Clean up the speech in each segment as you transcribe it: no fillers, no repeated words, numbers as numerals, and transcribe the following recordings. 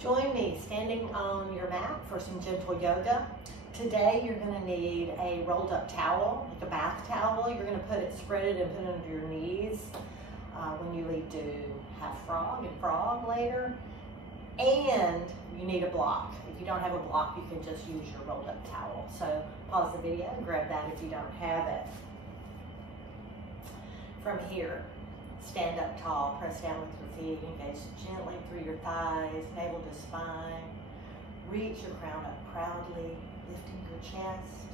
Join me standing on your mat for some gentle yoga. Today you're going to need a rolled up towel, like a bath towel. You're going to put it, spread it and put it under your knees when you do half frog and frog later. And you need a block. If you don't have a block, you can just use your rolled up towel. So pause the video and grab that if you don't have it. From here, stand up tall, press down with your feet, engage gently through your thighs, navel to spine. Reach your crown up proudly, lifting your chest.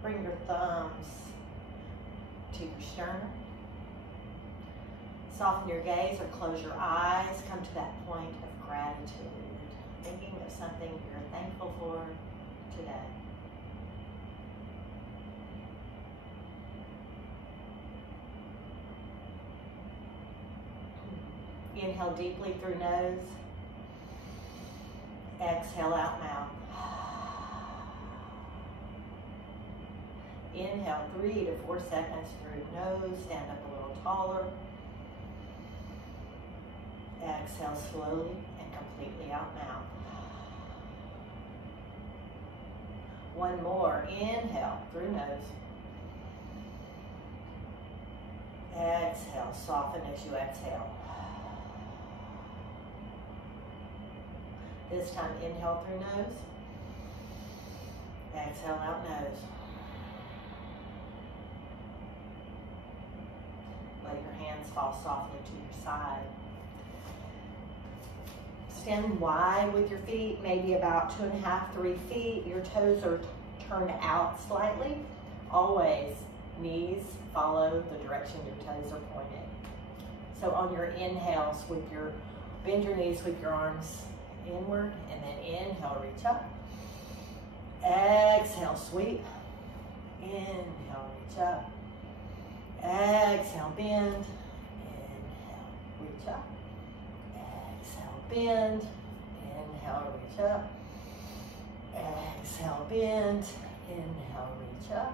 Bring your thumbs to your sternum. Soften your gaze or close your eyes. Come to that point of gratitude, thinking of something you're thankful for today. Inhale deeply through nose. Exhale out mouth. Inhale 3 to 4 seconds through nose. Stand up a little taller. Exhale slowly and completely out mouth. One more. Inhale through nose. Exhale. Soften as you exhale. This time, inhale through nose. Exhale out nose. Let your hands fall softly to your side. Stand wide with your feet, maybe about 2.5, 3 feet. Your toes are turned out slightly. Always, knees follow the direction your toes are pointed. So on your inhales, bend your knees with your arms inward, and then inhale, reach up. Exhale, sweep. Inhale, reach up. Exhale, bend. Inhale, reach up. Exhale, bend. Inhale, reach up. Exhale, bend. Inhale, reach up.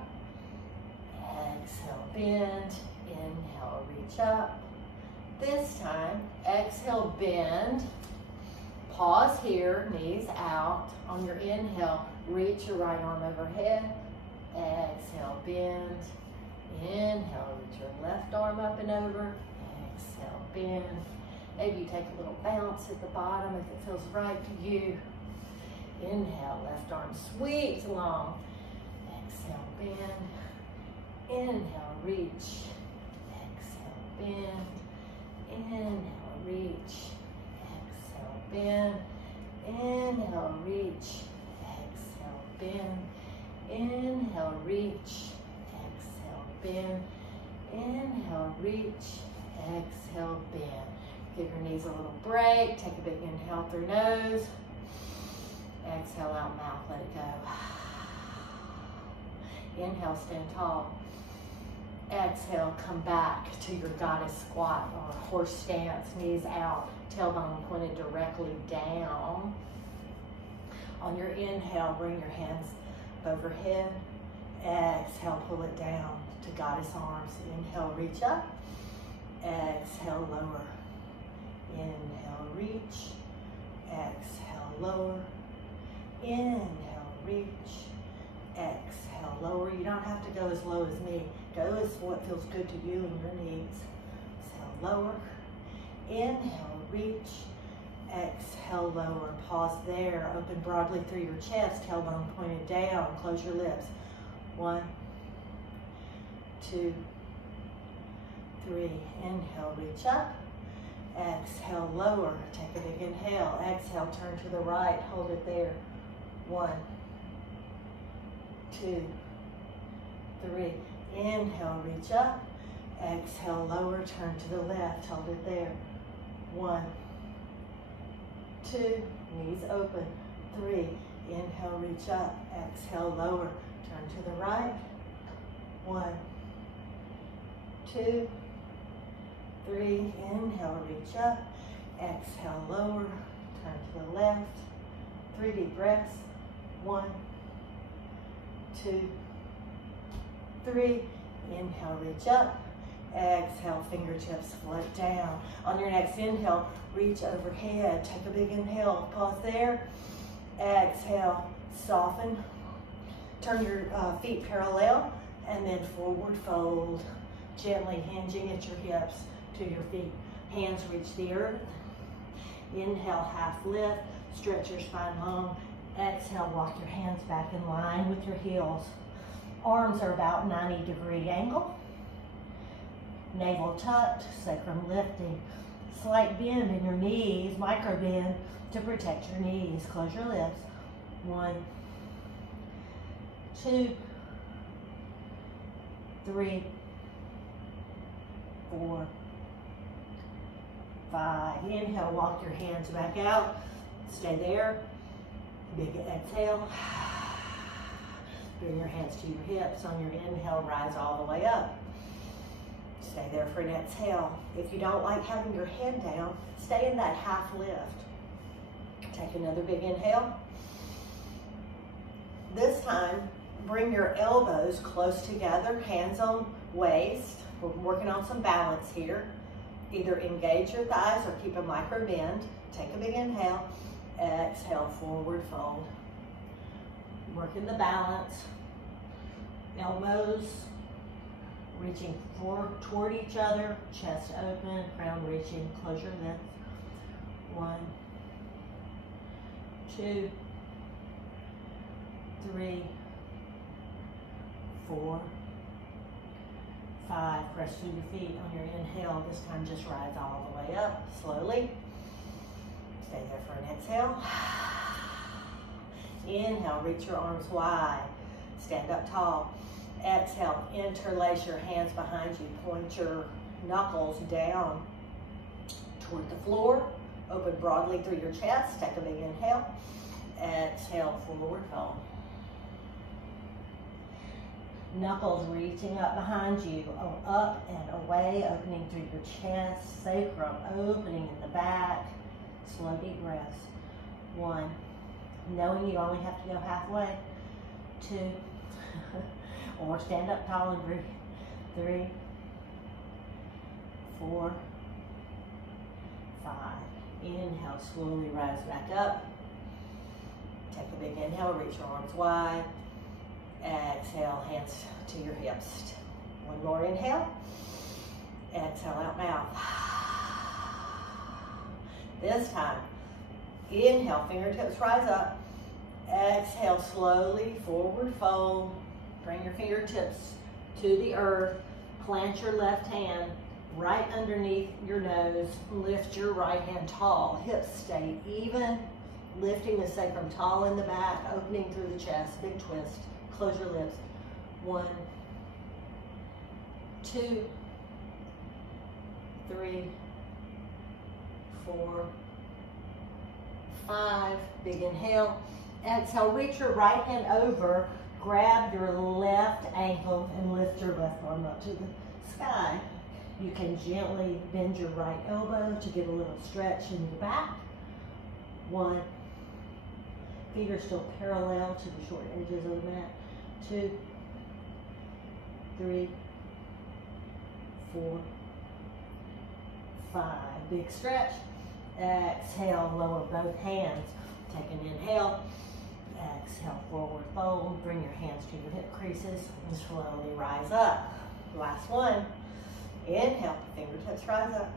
Exhale, bend. Inhale, reach up. This time, exhale, bend. Pause here, knees out. On your inhale, reach your right arm overhead. Exhale, bend. Inhale, reach your left arm up and over. Exhale, bend. Maybe you take a little bounce at the bottom if it feels right to you. Inhale, left arm sweeps along. Exhale, bend. Inhale, reach. Exhale, bend. Inhale, reach. Exhale, bend. Inhale, reach. Exhale, bend. Inhale, reach. Exhale, bend. Inhale, reach. Exhale, bend. Give your knees a little break. Take a big inhale through nose. Exhale out mouth. Let it go. Inhale, stand tall. Exhale, come back to your goddess squat or horse stance. Knees out, tailbone pointed directly down. On your inhale, bring your hands overhead. Exhale, pull it down to goddess arms. Inhale, reach up. Exhale, lower. Inhale, reach. Exhale, lower. Inhale, reach. Exhale, lower. You don't have to go as low as me. Go as what feels good to you and your knees. Exhale, lower. Inhale, reach. Exhale, lower. Pause there. Open broadly through your chest. Tailbone pointed down. Close your lips. 1, 2, 3. Inhale, reach up. Exhale, lower. Take a big inhale. Exhale, turn to the right. Hold it there. 1, 2, 3. Inhale, reach up. Exhale, lower. Turn to the left. Hold it there. 1, 2. Knees open. 3. Inhale, reach up. Exhale, lower. Turn to the right. 1, 2, 3. Inhale, reach up. Exhale, lower. Turn to the left. 3 deep breaths. 1, 2, 3. Inhale, reach up. Exhale, fingertips float down. On your next inhale, reach overhead. Take a big inhale, pause there. Exhale, soften. Turn your feet parallel and then forward fold. Gently hinging at your hips to your feet. Hands reach the earth. Inhale, half lift. Stretch your spine long. Exhale, walk your hands back in line with your heels. Arms are about 90-degree angle. Navel tucked, sacrum lifting. Slight bend in your knees, micro bend to protect your knees. Close your lips. 1, 2, 3, 4, 5. Inhale, walk your hands back out. Stay there. Big exhale. Bring your hands to your hips. On your inhale, rise all the way up. Stay there for an exhale. If you don't like having your head down, stay in that half lift. Take another big inhale. This time, bring your elbows close together, hands on waist. We're working on some balance here. Either engage your thighs or keep a micro bend. Take a big inhale. Exhale, forward fold. Working the balance. Elbows reaching toward each other. Chest open, crown reaching. Close your lips. 1, 2, 3, 4, 5. Press through your feet on your inhale. This time just rise all the way up slowly. Stay there for an exhale. Inhale, reach your arms wide. Stand up tall. Exhale, interlace your hands behind you. Point your knuckles down toward the floor. Open broadly through your chest. Take a big inhale. Exhale, forward fold. Knuckles reaching up behind you, up and away, opening through your chest, sacrum opening in the back. Slow deep breaths. 1, knowing you only have to go halfway. 2, or stand up tall and breathe. 3, 4, 5. Inhale, slowly rise back up. Take a big inhale, reach your arms wide. Exhale, hands to your hips. 1 more inhale. Exhale out mouth. This time, inhale, fingertips rise up. Exhale, slowly forward fold. Bring your fingertips to the earth. Plant your left hand right underneath your nose. Lift your right hand tall. Hips stay even. Lifting the sacrum tall in the back, opening through the chest. Big twist. Close your lips. 1, 2, 3, 4, 5. Big inhale. Exhale, reach your right hand over. Grab your left ankle and lift your left arm up to the sky. You can gently bend your right elbow to get a little stretch in your back. 1. Feet are still parallel to the short edges of the mat. 2, 3, 4, 5. Big stretch. Exhale, lower both hands. Take an inhale. Exhale, forward fold. Bring your hands to your hip creases and slowly rise up. Last one. Inhale, fingertips rise up.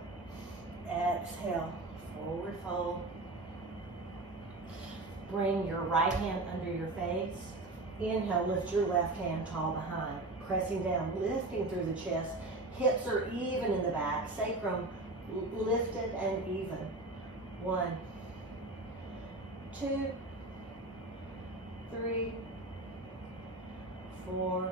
Exhale, forward fold. Bring your right hand under your face. Inhale, lift your left hand tall behind. Pressing down, lifting through the chest. Hips are even in the back. Sacrum lifted and even. 1, 2, 3, 4,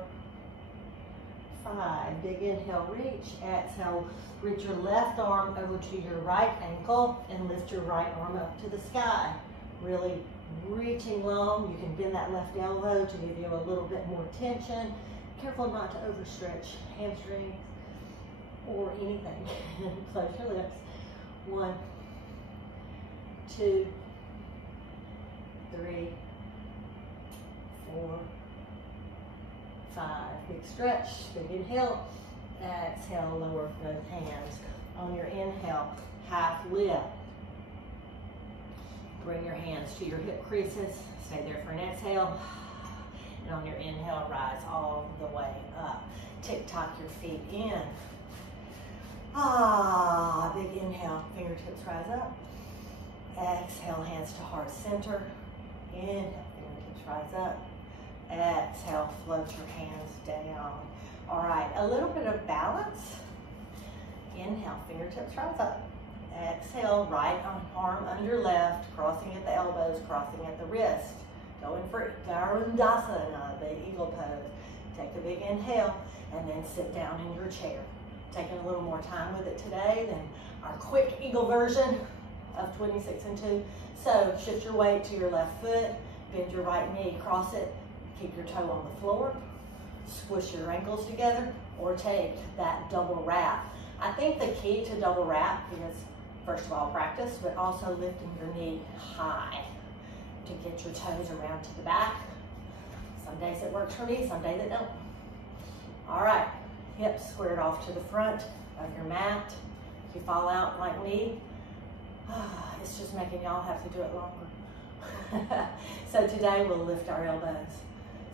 5. Big inhale, reach. Exhale, reach your left arm over to your right ankle and lift your right arm up to the sky. Really reaching long. You can bend that left elbow to give you a little bit more tension. Careful not to overstretch hamstrings or anything. Close your lips. 1, 2, 3, 4, 5. Big stretch, big inhale. Exhale, lower both hands. On your inhale, half lift. Bring your hands to your hip creases. Stay there for an exhale. And on your inhale, rise all the way up. Tick-tock your feet in. Big inhale, fingertips rise up. Exhale, hands to heart center. Inhale, fingertips rise up. Exhale, float your hands down. All right, a little bit of balance. Inhale, fingertips rise up. Exhale, right arm under left, crossing at the elbows, crossing at the wrist. Going for Garudasana, the eagle pose. Take a big inhale and then sit down in your chair. Taking a little more time with it today than our quick eagle version of 26 and 2. So shift your weight to your left foot, bend your right knee, cross it, keep your toe on the floor, squish your ankles together, or take that double wrap. I think the key to double wrap is, first of all, practice, but also lifting your knee high to get your toes around to the back. Some days it works for me, some days it don't. All right, hips squared off to the front of your mat. If you fall out like me, it's just making y'all have to do it longer. So today we'll lift our elbows.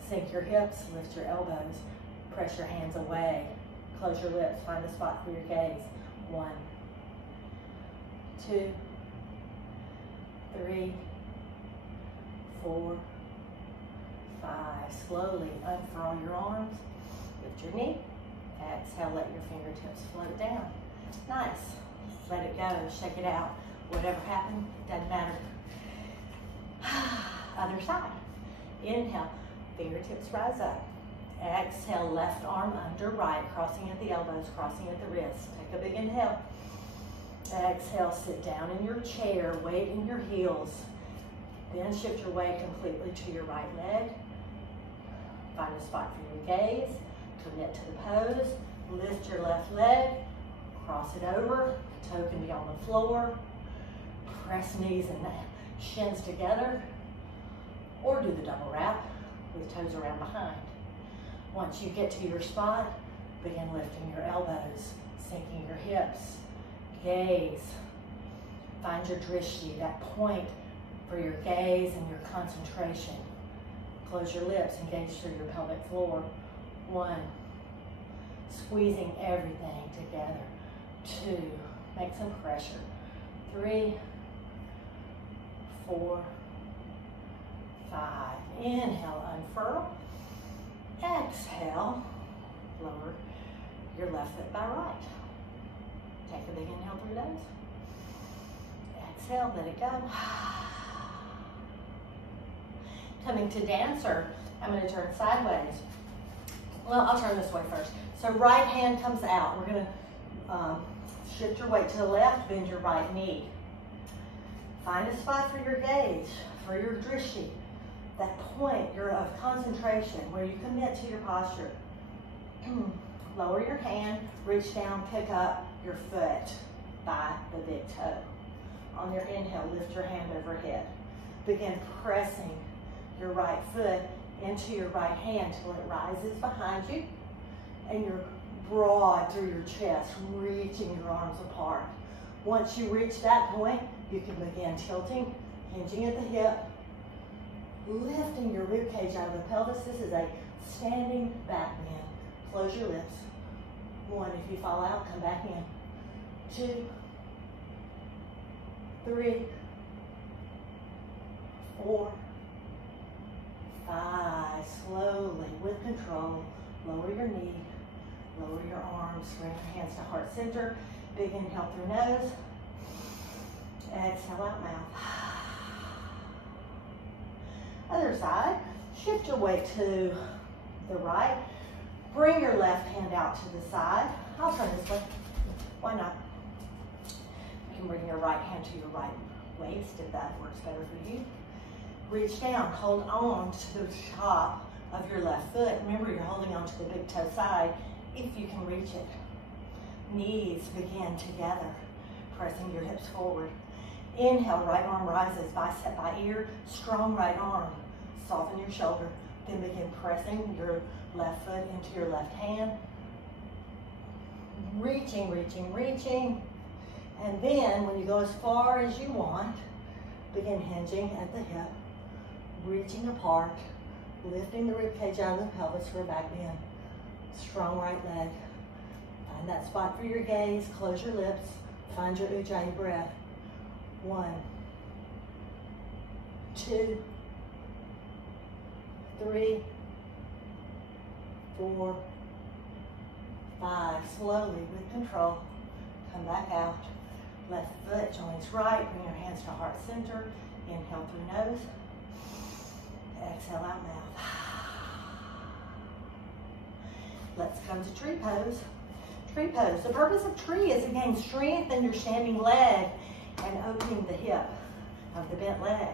Sink your hips, lift your elbows. Press your hands away. Close your lips, find a spot for your gaze. 1, 2, 3, 4, 5. Slowly unfurl your arms, lift your knee. Exhale, let your fingertips float down. Nice. Let it go, shake it out. Whatever happened, doesn't matter. Other side. Inhale, fingertips rise up. Exhale, left arm under right, crossing at the elbows, crossing at the wrists. Take a big inhale. Exhale, sit down in your chair, weight in your heels. Then shift your weight completely to your right leg. Find a spot for your gaze. Commit to the pose. Lift your left leg. Cross it over. Toe can be on the floor. Press knees and shins together. Or do the double wrap with toes around behind. Once you get to your spot, begin lifting your elbows, sinking your hips. Gaze. Find your drishti, that point for your gaze and your concentration. Close your lips, engage through your pelvic floor. 1, squeezing everything together. 2, make some pressure. 3, 4, 5. Inhale, unfurl. Exhale, lower your left foot by right. Take a big inhale through those. Exhale, let it go. Coming to dancer, I'm going to turn sideways. Well, I'll turn this way first. So right hand comes out. We're going to shift your weight to the left, bend your right knee. Find a spot for your gaze, for your drishti, that point of concentration where you commit to your posture. Lower your hand, reach down, pick up your foot by the big toe. On your inhale, lift your hand overhead. Begin pressing your right foot into your right hand till it rises behind you and you're broad through your chest, reaching your arms apart. Once you reach that point, you can begin tilting, hinging at the hip, lifting your rib cage out of the pelvis. This is a standing back bend. Close your lips. 1, if you fall out, come back in. 2, 3, 4, 5. Slowly, with control, lower your knee, lower your arms, bring your hands to heart center. Big inhale through nose. Exhale out mouth. Other side, shift your weight to the right. Bring your left hand out to the side. I'll turn this way. Why not? You can bring your right hand to your right waist if that works better for you. Reach down, hold on to the top of your left foot. Remember, you're holding on to the big toe side if you can reach it. Knees begin together, pressing your hips forward. Inhale, right arm rises, bicep by ear, strong right arm. Soften your shoulder, then begin pressing your left foot into your left hand. reaching, reaching, reaching. And then when you go as far as you want, begin hinging at the hip, reaching apart, lifting the rib cage out of the pelvis for a back bend. Strong right leg. Find that spot for your gaze, close your lips, find your Ujjayi breath. 1, 2, 3, 4, 5. Slowly, with control, come back out. Left foot joins right. Bring your hands to heart center. Inhale through nose. Exhale out mouth. Let's come to tree pose. Tree pose. The purpose of tree is to gain strength in your standing leg and opening the hip of the bent leg.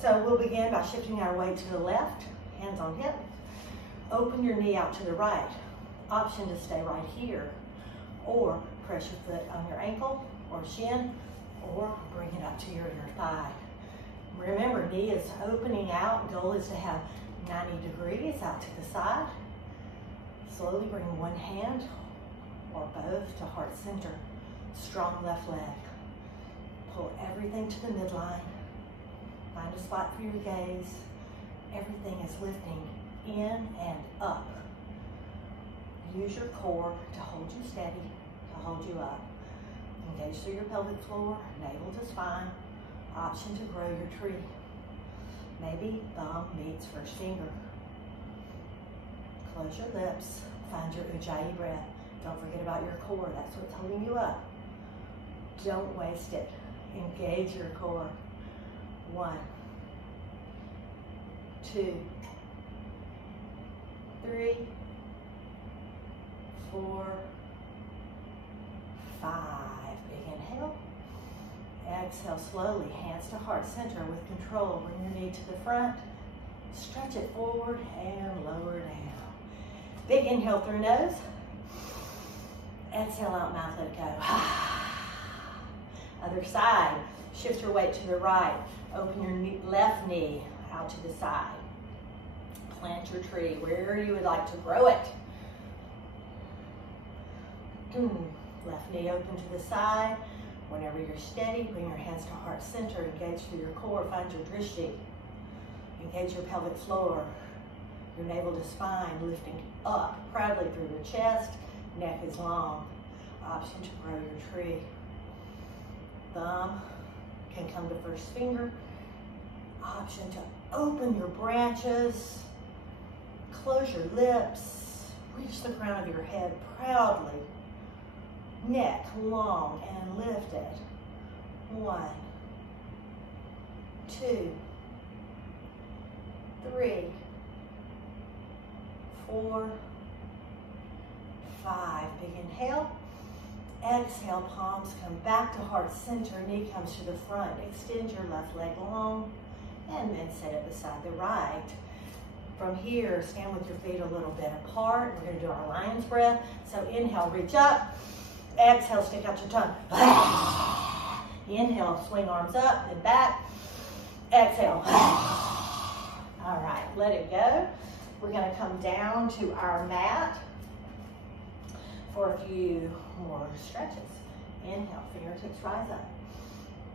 So we'll begin by shifting our weight to the left, hands on hip. Open your knee out to the right. Option to stay right here, or press your foot on your ankle or shin, or bring it up to your inner thigh. Remember, knee is opening out. Goal is to have 90 degrees out to the side. Slowly bring one hand or both to heart center. Strong left leg. Pull everything to the midline. Find a spot for your gaze. Everything is lifting in and up. Use your core to hold you steady, to hold you up. Engage through your pelvic floor, navel to spine. Option to grow your tree. Maybe thumb meets first finger. Close your lips. Find your Ujjayi breath. Don't forget about your core. That's what's holding you up. Don't waste it. Engage your core. 1, 2, 3, 4, 5. Big inhale. Exhale slowly, hands to heart center with control. Bring your knee to the front. Stretch it forward and lower down. Big inhale through nose. Exhale out mouth, let it go. Other side. Shift your weight to the right. Open your left knee out to the side. Plant your tree where you would like to grow it. Left knee open to the side. Whenever you're steady, bring your hands to heart center. Engage through your core. Find your drishti. Engage your pelvic floor. Your navel to spine, lifting up proudly through your chest. Neck is long. Option to grow your tree. Thumb can come to first finger. Option to open your branches. Close your lips. Reach the crown of your head proudly. Neck long and lift it. 1, 2, 3, 4, 5. Big inhale. Exhale, palms come back to heart center. Knee comes to the front. Extend your left leg long and then set it beside the right. From here, stand with your feet a little bit apart. We're going to do our lion's breath. So inhale, reach up. Exhale, stick out your tongue. Inhale, swing arms up and back. Exhale. All right, let it go. We're going to come down to our mat for a few more stretches. Inhale, fingertips rise up.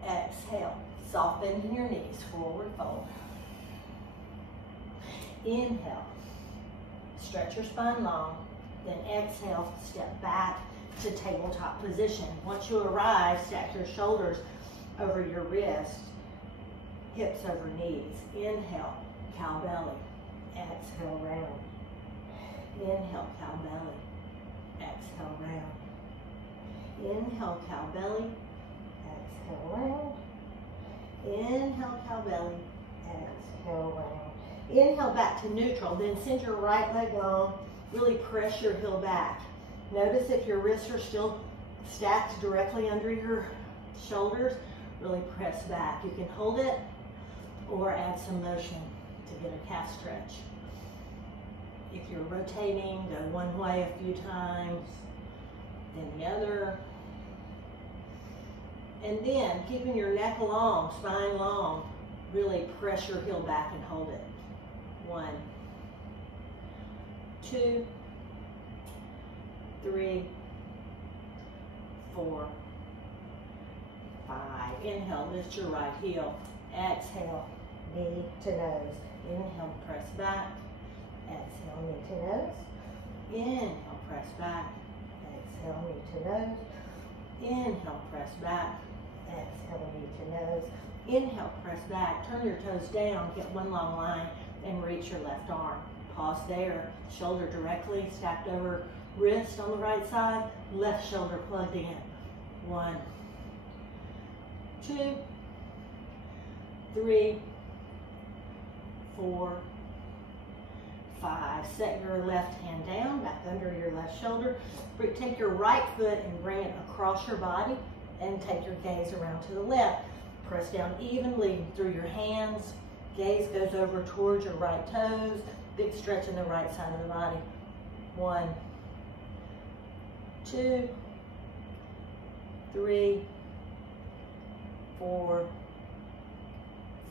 Exhale, soft bend in your knees, forward fold. Inhale, stretch your spine long. Then exhale, step back to tabletop position. Once you arrive, stack your shoulders over your wrists, hips over knees. Inhale, cow belly. Exhale, round. Inhale, cow belly. Exhale, round. Inhale, cow belly. Exhale, round. Inhale, cow belly. Exhale, round. Inhale back to neutral. Then send your right leg long. Really press your heel back. Notice if your wrists are still stacked directly under your shoulders. Really press back. You can hold it or add some motion to get a calf stretch. If you're rotating, go one way a few times, then the other. And then, keeping your neck long, spine long, really press your heel back and hold it. 1, 2, 3, 4, 5. Inhale, lift your right heel. Exhale, knee to nose. Inhale, press back. Exhale, knee to nose. Inhale, press back. Exhale, knee to nose. Inhale, press back. Exhale, knee to nose. Inhale, press back. Turn your toes down. Get one long line and reach your left arm. Pause there. Shoulder directly stacked over wrist on the right side. Left shoulder plugged in. 1, 2, 3, 4, 5. Set your left hand down, back under your left shoulder. Take your right foot and bring it across your body and take your gaze around to the left. Press down evenly through your hands. Gaze goes over towards your right toes. Big stretch in the right side of the body. 1, 2, 3, 4,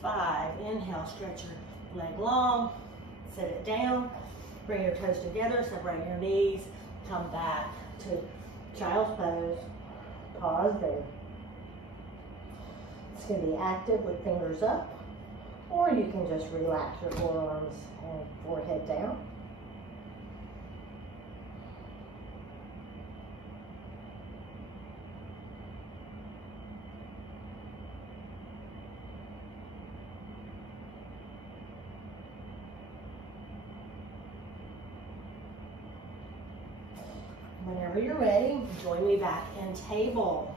5. Inhale, stretch your leg long. Set it down. Bring your toes together. Separate your knees. Come back to child's pose. Pause there. It's going to be active with fingers up, or you can just relax your forearms and forehead down. Whenever you're ready, join me back in table.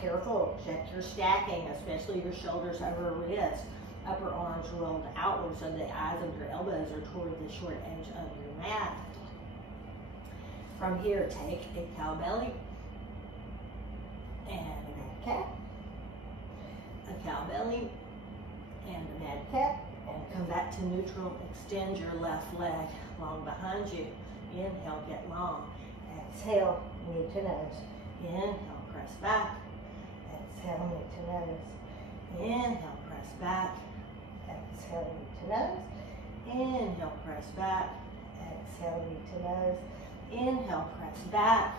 Careful, check your stacking, especially your shoulders over wrist. Upper arms rolled outward so the eyes of your elbows are toward the short edge of your mat. From here, take a cow belly and a mad cat. A cow belly and a mad cat. And come back to neutral. Extend your left leg long behind you. Inhale, get long. Exhale, knee to nose. Inhale, press back. Exhale, knee to nose. Inhale, press back. Exhale, knee to nose. Inhale, press back. Exhale, knee to nose. Inhale, press back.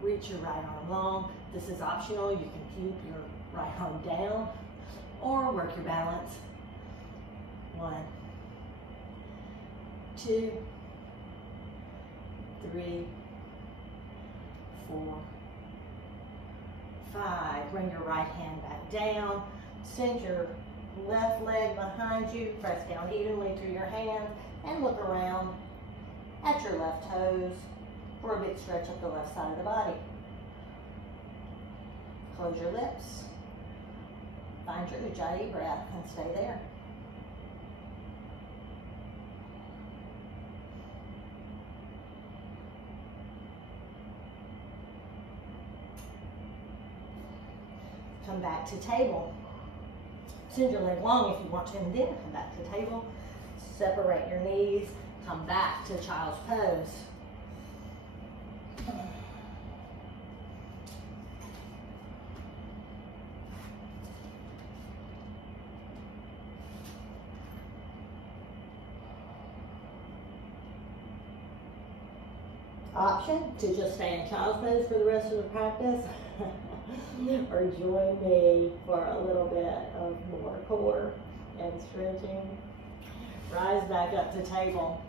Reach your right arm long. This is optional. You can keep your right arm down or work your balance. 1, 2, 3, 4, 5. Bring your right hand back down. Send your left leg behind you. Press down evenly through your hands and look around at your left toes for a big stretch up the left side of the body. Close your lips. Find your Ujjayi breath and stay there. Come back to table. Send your leg long if you want to, and then come back to table. Separate your knees. Come back to child's pose. Option to just stay in child's pose for the rest of the practice. Or join me for a little bit of more core and stretching. Rise back up to table.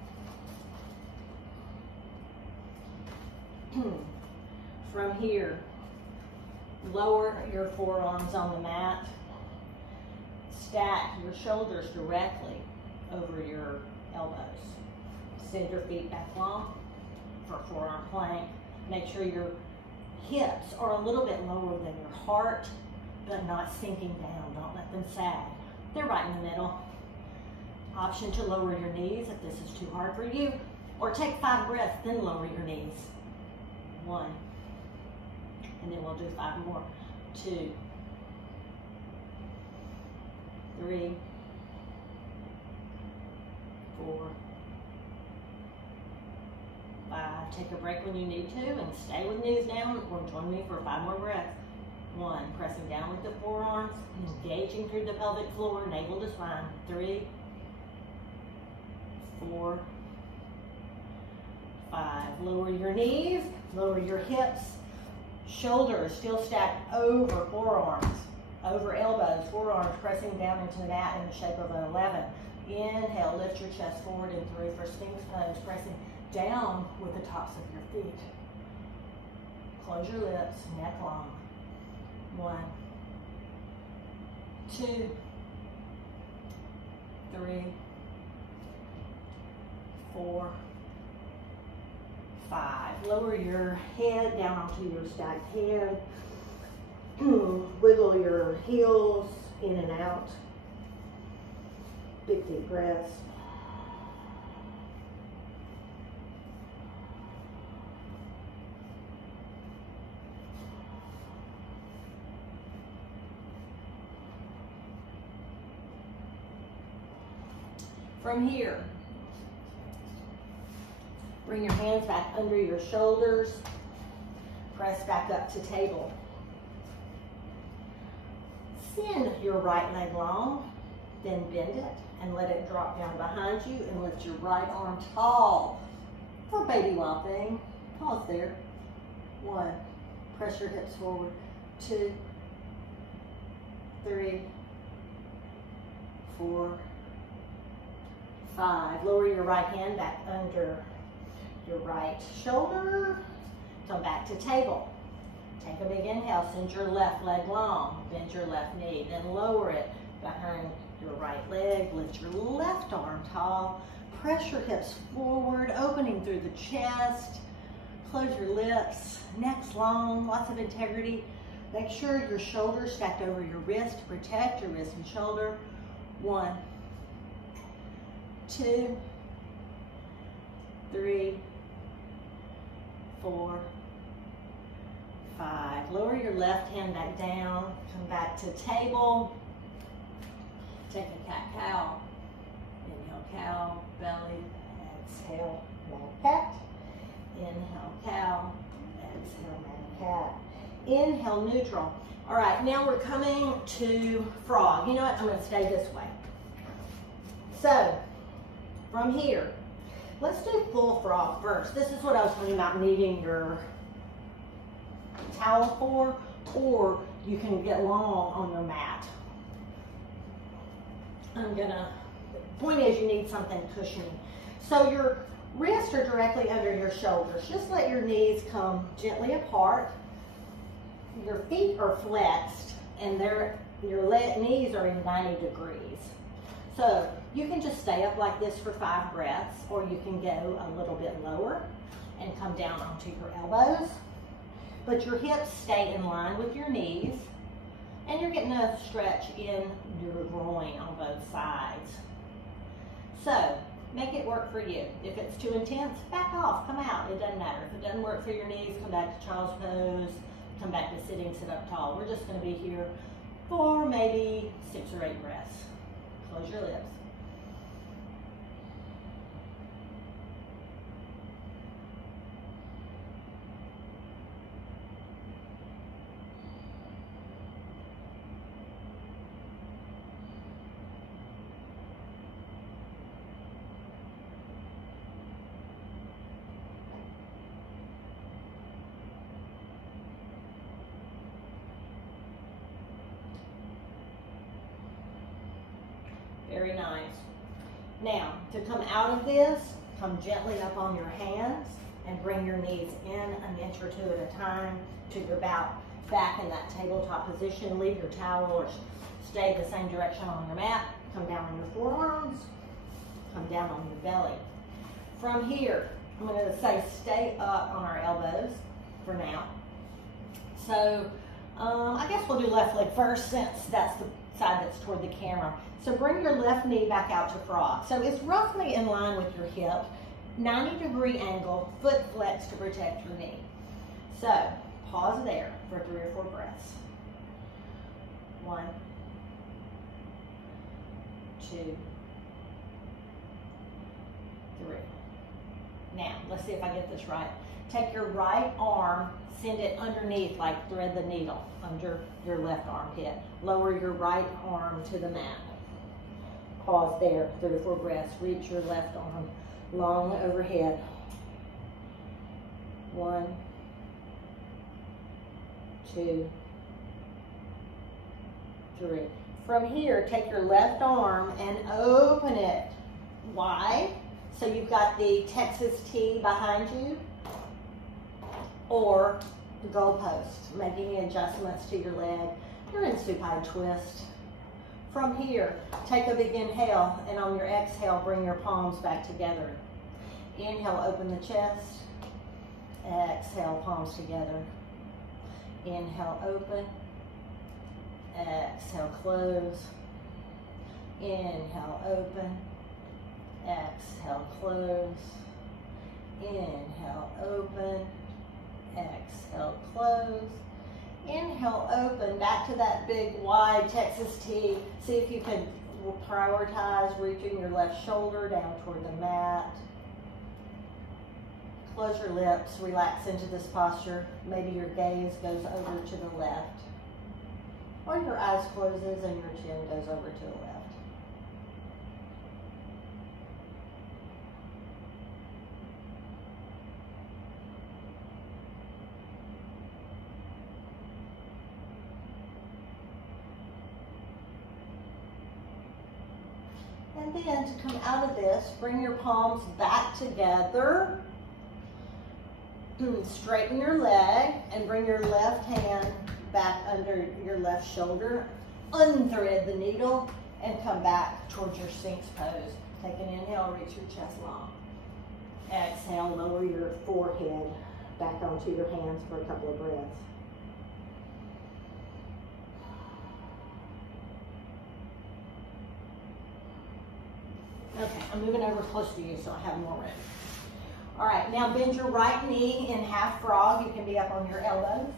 From here, lower your forearms on the mat. Stack your shoulders directly over your elbows. Send your feet back long for forearm plank. Make sure your hips are a little bit lower than your heart, but not sinking down. Don't let them sag. They're right in the middle. Option to lower your knees if this is too hard for you, or take 5 breaths, then lower your knees. 1, and then we'll do 5 more. 2, 3, 4, 5. Take a break when you need to and stay with knees down, or join me for 5 more breaths. 1, pressing down with the forearms, engaging through the pelvic floor, navel to spine. 3, 4, 5. Lower your knees, lower your hips, Shoulders still stacked over forearms, over elbows, forearms pressing down into the mat in the shape of an 11. Inhale, lift your chest forward and through for Sphinx pose, pressing down with the tops of your feet. Close your lips, neck long. 1, 2, 3, 4, 5. Lower your head down onto your stacked head. Wiggle your heels in and out. Big deep breaths. From here, bring your hands back under your shoulders. Press back up to table. Send your right leg long, then bend it and let it drop down behind you and lift your right arm tall for baby wild thing. Pause there. 1, press your hips forward. 2, 3, 4, 5. Lower your right hand back under your right shoulder. Come back to table. Take a big inhale, send your left leg long, bend your left knee, then lower it behind your right leg, lift your left arm tall, press your hips forward, opening through the chest, close your lips, neck's long, lots of integrity. Make sure your shoulders stacked over your wrist to protect your wrist and shoulder. 1, 2, 3, 4, 5. Lower your left hand back down. Come back to table. Take a cat-cow. Inhale, cow, belly. Exhale, man-cat. Inhale, cow. Exhale, man-cat. Inhale, neutral. All right, now we're coming to frog. You know what? I'm going to stay this way. So, from here, let's do full frog first. This is what I was talking about needing your towel for, or you can get long on your mat. Point is you need something cushioning. So your wrists are directly under your shoulders. Just let your knees come gently apart. Your feet are flexed and your knees are in 90 degrees. So you can just stay up like this for 5 breaths, or you can go a little bit lower and come down onto your elbows. But your hips stay in line with your knees, and you're getting a stretch in your groin on both sides. So make it work for you. If it's too intense, back off, come out, it doesn't matter. If it doesn't work for your knees, come back to child's pose, come back to sitting, sit up tall. We're just gonna be here for maybe 6 or 8 breaths. Close your lips. Very nice. Now, to come out of this, come gently up on your hands and bring your knees in 1 inch or 2 at a time to your back in that tabletop position. Leave your towel or stay the same direction on your mat. Come down on your forearms, come down on your belly. From here, I'm going to say stay up on our elbows for now. So I guess we'll do left leg first, since that's the side that's toward the camera. So bring your left knee back out to frog. So it's roughly in line with your hip, 90-degree angle, foot flex to protect your knee. So pause there for 3 or 4 breaths. 1, 2, 3. Now, let's see if I get this right. Take your right arm, send it underneath like thread the needle under your left armpit. Lower your right arm to the mat. Pause there, 3 or 4 breaths. Reach your left arm long overhead. 1, 2, 3. From here, take your left arm and open it wide. So you've got the Texas T behind you, or the goalpost. Make any adjustments to your leg. You're in supine twist. From here, take a big inhale, and on your exhale, bring your palms back together. Inhale, open the chest. Exhale, palms together. Inhale, open. Exhale, close. Inhale, open. Exhale, close. Inhale, open. Exhale, close. Inhale, open. Back to that big, wide Texas T. See if you can prioritize reaching your left shoulder down toward the mat. Close your lips, relax into this posture. Maybe your gaze goes over to the left, or your eyes closes and your chin goes over to the left. And then to come out of this, bring your palms back together. Straighten your leg and bring your left hand back under your left shoulder. Unthread the needle and come back towards your Sphinx pose. Take an inhale, reach your chest long. Exhale, lower your forehead back onto your hands for a couple of breaths. Okay, I'm moving over close to you so I have more room. All right, now bend your right knee in half frog. You can be up on your elbows.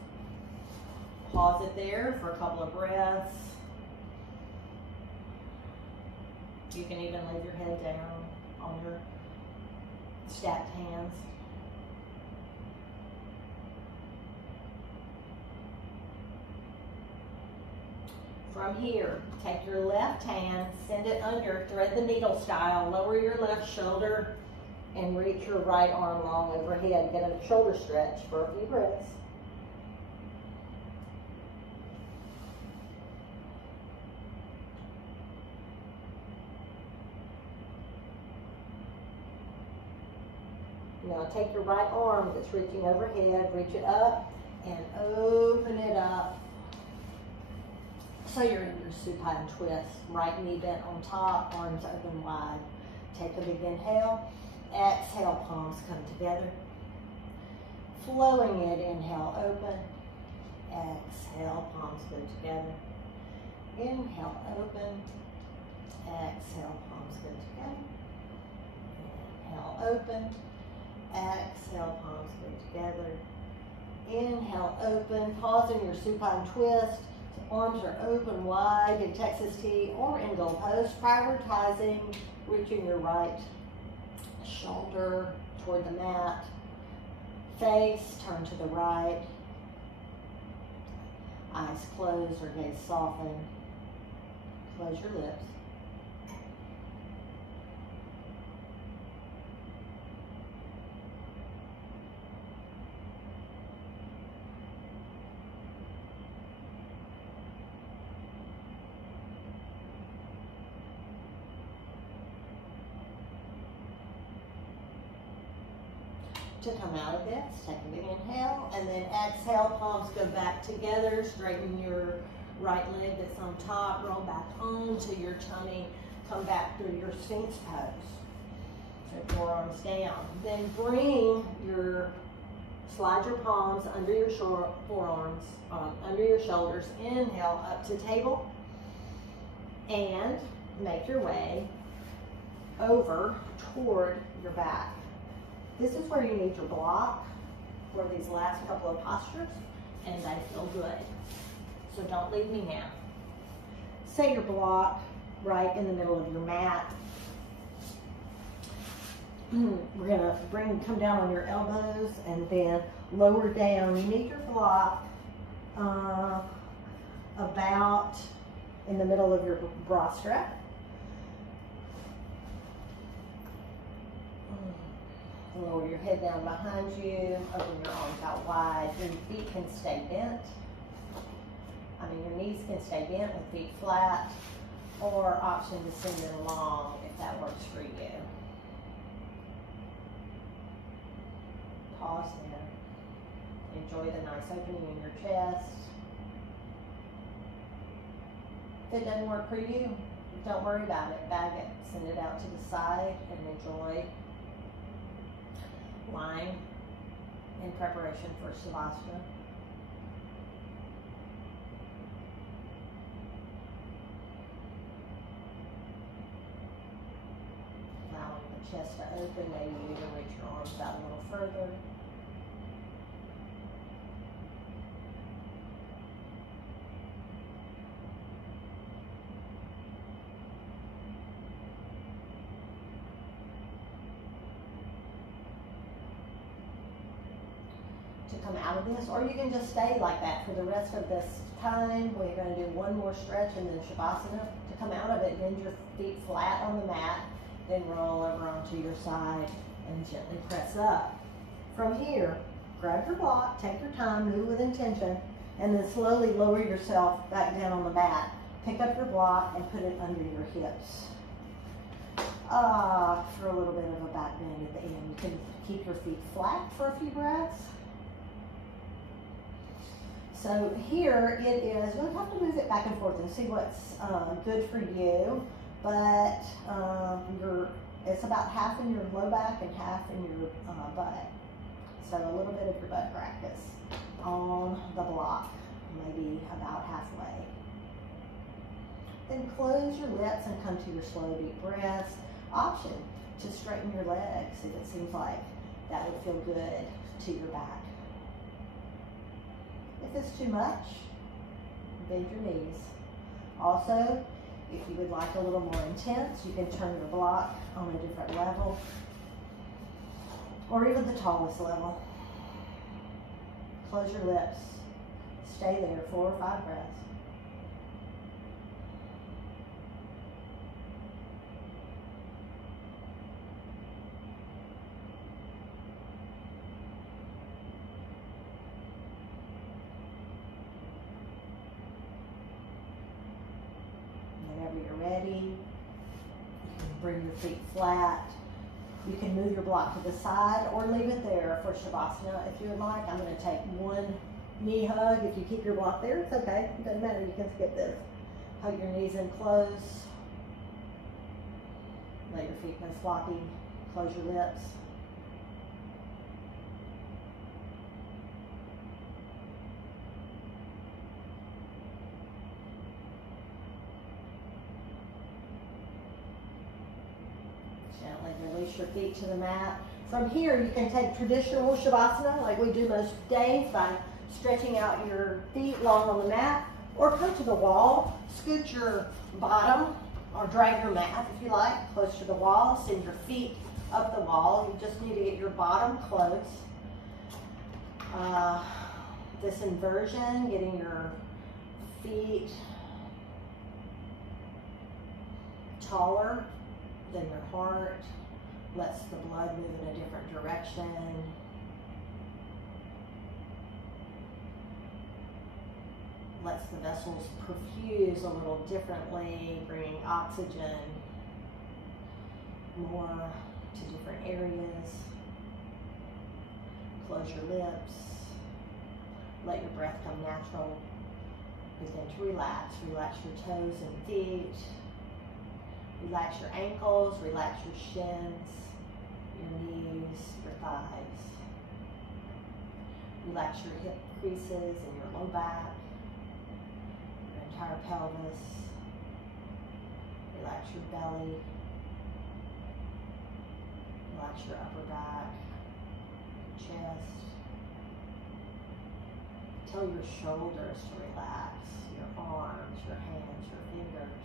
Pause it there for a couple of breaths. You can even lay your head down on your stacked hands. From here, take your left hand, send it under, thread the needle style, lower your left shoulder, and reach your right arm long overhead. Get a shoulder stretch for a few breaths. Now take your right arm that's reaching overhead, reach it up, and open it up. So you're in your supine twist. Right knee bent on top, arms open wide. Take a big inhale. Exhale, palms come together. Flowing it, inhale, open. Exhale, palms go together. Inhale, open. Exhale, palms go together. Inhale, open. Exhale, palms go together. Inhale, open. Pause in your supine twist. Arms are open wide in Texas T or in goalpost, prioritizing reaching your right shoulder toward the mat. Face, turn to the right. Eyes closed or gaze soften. Close your lips. To come out of this, take a big inhale, and then exhale, palms go back together, straighten your right leg that's on top, roll back onto your tummy, come back through your Sphinx pose. So forearms down. Then slide your palms under your forearms, under your shoulders, inhale up to table, and make your way over toward your back. This is where you need your block for these last couple of postures, and they feel good. So don't leave me now. Set your block right in the middle of your mat. We're gonna come down on your elbows and then lower down. You need your block about in the middle of your bra strap. Lower your head down behind you, open your arms out wide. Your feet can stay bent Your knees can stay bent with feet flat, or option to send it along if that works for you. Pause there. Enjoy the nice opening in your chest. If it doesn't work for you, don't worry about it. Bag it. Send it out to the side and enjoy lying in preparation for Shavasana. Allowing the chest to open, maybe you even reach your arms out a little further. To come out of this, or you can just stay like that for the rest of this time. We're going to do one more stretch and then Shavasana. To come out of it, bend your feet flat on the mat, then roll over onto your side and gently press up. From here, grab your block, take your time, move with intention, and then slowly lower yourself back down on the mat. Pick up your block and put it under your hips. For a little bit of a back bend at the end. You can keep your feet flat for a few breaths. So here it is, you'll have to move it back and forth and see what's good for you, but it's about half in your low back and half in your butt. So a little bit of your butt practice on the block, maybe about halfway. Then close your lips and come to your slow deep breaths. Option to straighten your legs if it seems like that would feel good to your back. If it's too much, bend your knees. Also, if you would like a little more intense, you can turn your block on a different level, or even the tallest level. Close your lips. Stay there 4 or 5 breaths. Whenever you're ready, you can bring your feet flat. You can move your block to the side or leave it there for Shavasana if you would like. I'm going to take one knee hug. If you keep your block there, it's okay. It doesn't matter. You can skip this. Hug your knees in close. Let your feet go floppy. Close your lips. Gently release your feet to the mat. From here, you can take traditional Shavasana like we do most days by stretching out your feet long on the mat, or come to the wall, scoot your bottom, or drag your mat if you like, close to the wall. Send your feet up the wall. You just need to get your bottom close. This inversion, getting your feet taller than your heart, lets the blood move in a different direction. Lets the vessels perfuse a little differently, bringing oxygen more to different areas. Close your lips. Let your breath come natural. Begin to relax. Relax your toes and feet. Relax your ankles, relax your shins, your knees, your thighs. Relax your hip creases and your low back, your entire pelvis. Relax your belly. Relax your upper back, chest. Tell your shoulders to relax, your arms, your hands, your fingers.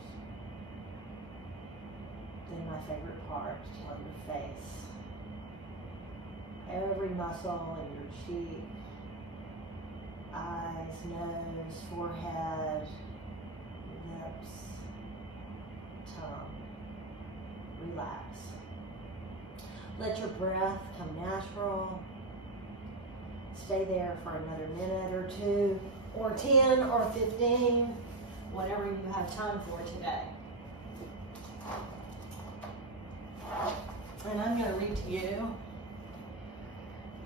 Then my favorite part, tell your face. Every muscle in your cheek, eyes, nose, forehead, lips, tongue. Relax. Let your breath come natural. Stay there for another minute or two. or 10 or 15, whatever you have time for today. And I'm going to read to you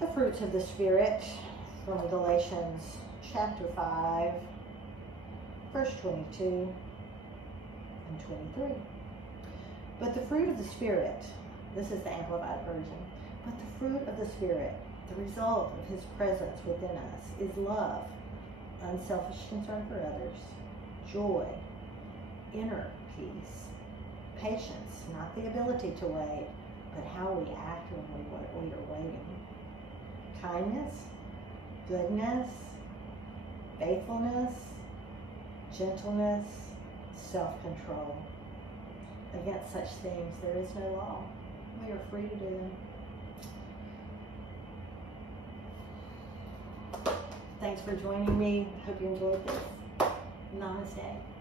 the fruits of the Spirit from Galatians chapter 5, verse 22 and 23. But the fruit of the Spirit, this is the Amplified Version, but the fruit of the Spirit, the result of His presence within us, is love, unselfish concern for others, joy, inner peace, patience, not the ability to wait, but how we act when we are waiting, kindness, goodness, faithfulness, gentleness, self-control. Against such things there is no law. We are free to do them. Thanks for joining me. Hope you enjoyed this. Namaste.